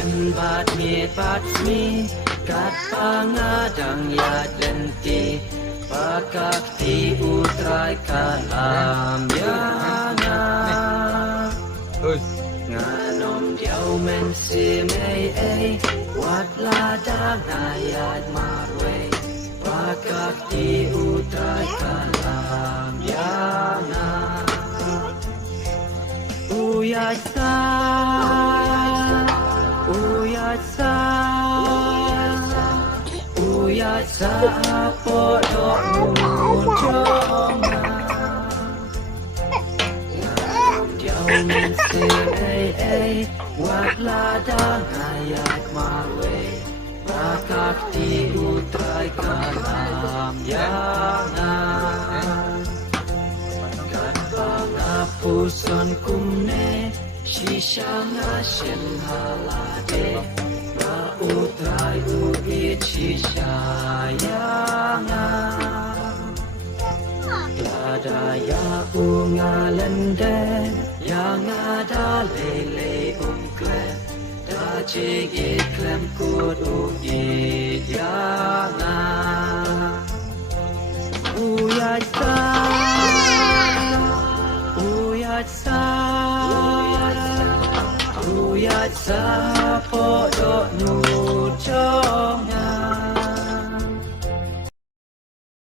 เป็นบาดเมียบาดมีกัดปางาดังยาดเลนตีปากาตีอุตรายกาลามยางางานมเดียวเมนซีเมเอวัดลาดางายาดมาเวปากาตีอุตรายกาลามยางาอุยาซาอุยาซาอุยาซาปอดอกมูจงเดียวมันเสียเอวัดลาดางายาดมาเวปากาตีอุตรายกาลามยางาPuson kumne shishanga shenhalade ra utrai u ichishayanga lada ya ungalende yanga dalele umkle da chege klem kudu yanga uyasa Uyat sa po do nu chong